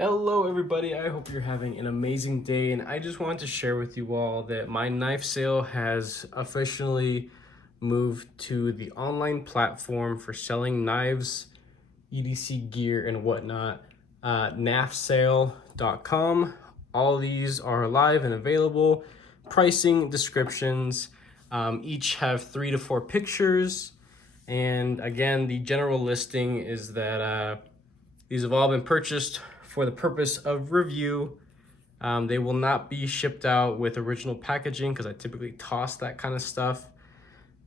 Hello everybody, I hope you're having an amazing day, and I just wanted to share with you all that my knife sale has officially moved to the online platform for selling knives, EDC gear and whatnot, nafsale.com. All these are live and available. Pricing, descriptions, each have 3 to 4 pictures, and again, the general listing is that these have all been purchased for the purpose of review. They will not be shipped out with original packaging because I typically toss that kind of stuff.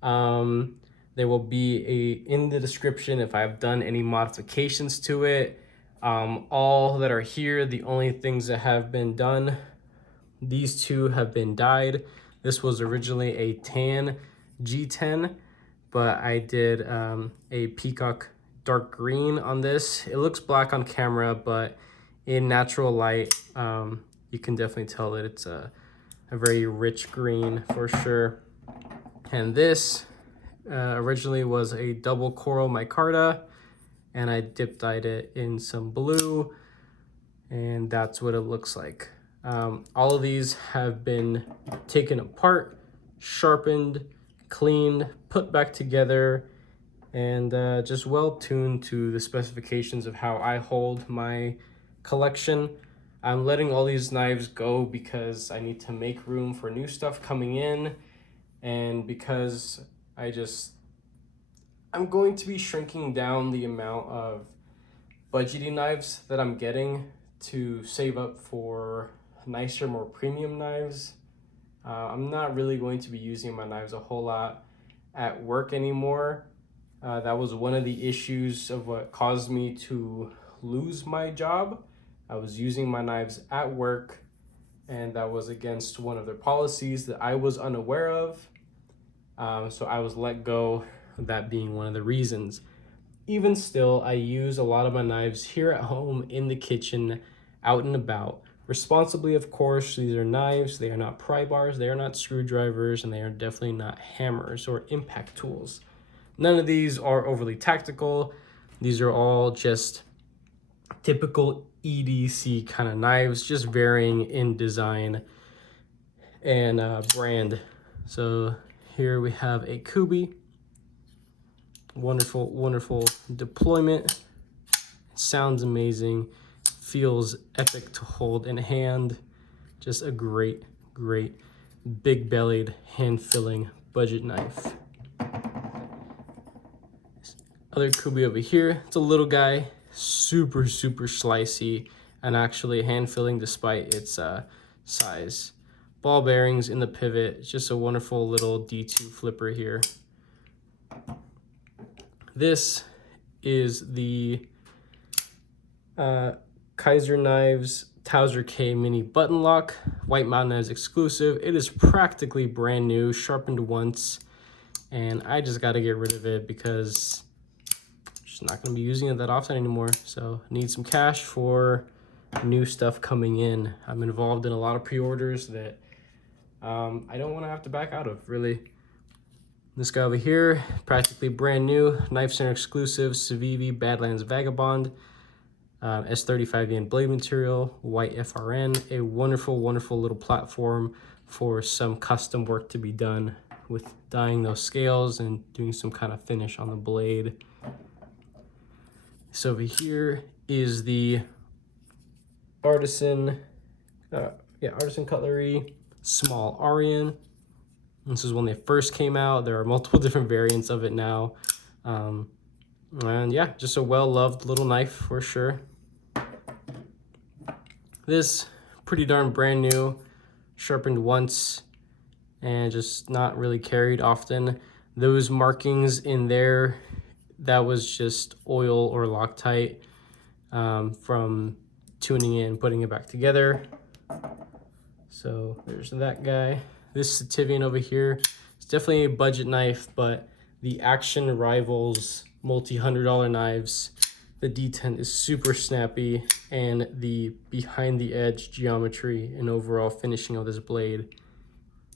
There will be in the description if I've done any modifications to it. All that are here, the only things that have been done, these two have been dyed. This was originally a tan G10, but I did a peacock dark green on this. It looks black on camera, but in natural light, you can definitely tell that it's a very rich green for sure. And this originally was a double coral micarta, and I dip dyed it in some blue, and that's what it looks like. All of these have been taken apart, sharpened, cleaned, put back together, and just well tuned to the specifications of how I hold my collection. I'm letting all these knives go because I need to make room for new stuff coming in, and because I'm going to be shrinking down the amount of budgeting knives that I'm getting to save up for nicer, more premium knives. I'm not really going to be using my knives a whole lot at work anymore. That was one of the issues of what caused me to lose my job. I was using my knives at work, and that was against one of their policies that I was unaware of. So I was let go, that being one of the reasons. Even still, I use a lot of my knives here at home, in the kitchen, out and about. Responsibly, of course. These are knives, they are not pry bars, they are not screwdrivers, and they are definitely not hammers or impact tools. None of these are overly tactical. These are all just typical EDC kind of knives, just varying in design and brand. So here we have a Kubey. Wonderful, wonderful deployment. Sounds amazing. Feels epic to hold in hand. Just a great, great big bellied, hand filling budget knife. Other Kubey over here, it's a little guy, super slicey, and actually hand filling despite its size. Ball bearings in the pivot. It's just a wonderful little D2 flipper here. This is the Kizer Knives Towser K Mini Button Lock, White Mountain Knives exclusive. It is practically brand new, sharpened once, and I just got to get rid of it because I'm not going to be using it that often anymore. So I need some cash for new stuff coming in. I'm involved in a lot of pre-orders that I don't want to have to back out of, really. This guy over here, practically brand new, Knife Center exclusive, Civivi Badlands Vagabond, S35 blade material, white FRN, a wonderful, wonderful little platform for some custom work to be done with dyeing those scales and doing some kind of finish on the blade. So over here is the Artisan Cutlery Small Arian. This is when they first came out. There are multiple different variants of it now. And yeah, just a well-loved little knife for sure. This, pretty darn brand new, sharpened once, and just not really carried often. Those markings in there, that was just oil or Loctite from tuning it and putting it back together. So there's that guy. This Sativian over here, it's definitely a budget knife, but the Action Rivals multi-$100 knives, the D10 is super snappy, and the behind the edge geometry and overall finishing of this blade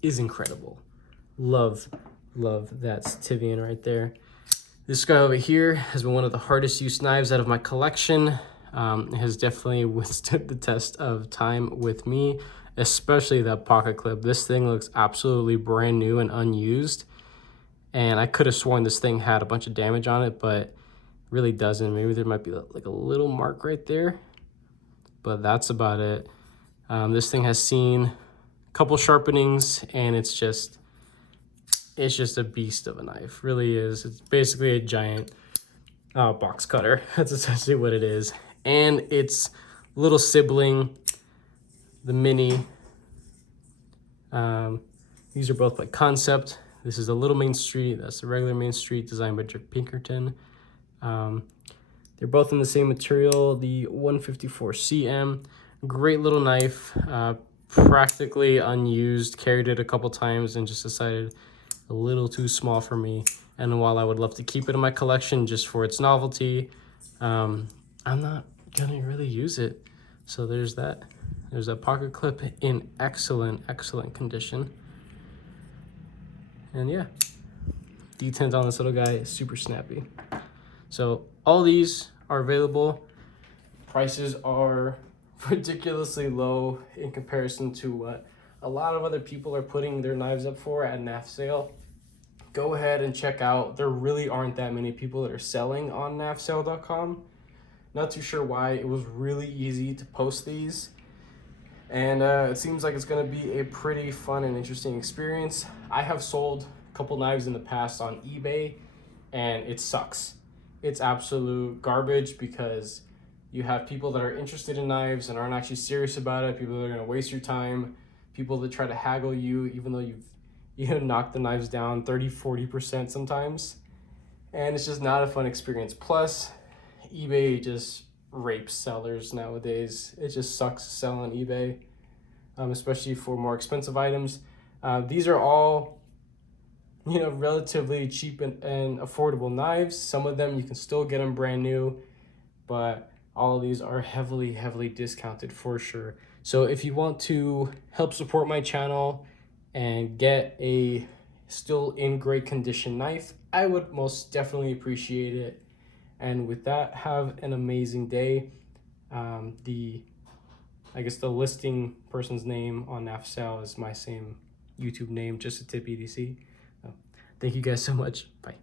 is incredible. Love that Sativian right there. This guy over here has been one of the hardest used knives out of my collection. It has definitely withstood the test of time with me, especially that pocket clip. This thing looks absolutely brand new and unused. And I could have sworn this thing had a bunch of damage on it, but it really doesn't. Maybe there might be like a little mark right there, but that's about it. This thing has seen a couple sharpenings, and it's just a beast of a knife. Really is. It's basically a giant box cutter. That's essentially what it is. And its little sibling, the Mini. These are both by Concept. This is the little Main Street. That's the regular Main Street, designed by Rick Pinkerton. They're both in the same material, the 154 CM. Great little knife, practically unused. Carried it a couple times and just decided a little too small for me. And while I would love to keep it in my collection just for its novelty, I'm not gonna really use it. So there's that. There's a pocket clip in excellent, excellent condition. And yeah, D10s on this little guy is super snappy. So all these are available. Prices are ridiculously low in comparison to what a lot of other people are putting their knives up for at NAF sale. Go ahead and check out. There really aren't that many people that are selling on nafsale.com. Not too sure why. It was really easy to post these. And it seems like it's going to be a pretty fun and interesting experience. I have sold a couple knives in the past on eBay, and it sucks. It's absolute garbage because you have people that are interested in knives and aren't actually serious about it, people that are going to waste your time, people that try to haggle you even though you've knocked the knives down 30-40% sometimes. And it's just not a fun experience. Plus, eBay just rapes sellers nowadays. It just sucks to sell on eBay, especially for more expensive items. These are all, relatively cheap and affordable knives. Some of them you can still get them brand new, but all of these are heavily, heavily discounted for sure. So if you want to help support my channel and get a still in great condition knife, I would most definitely appreciate it. And with that, have an amazing day. The listing person's name on NAF is my same YouTube name, just a tip EDC. Thank you guys so much. Bye.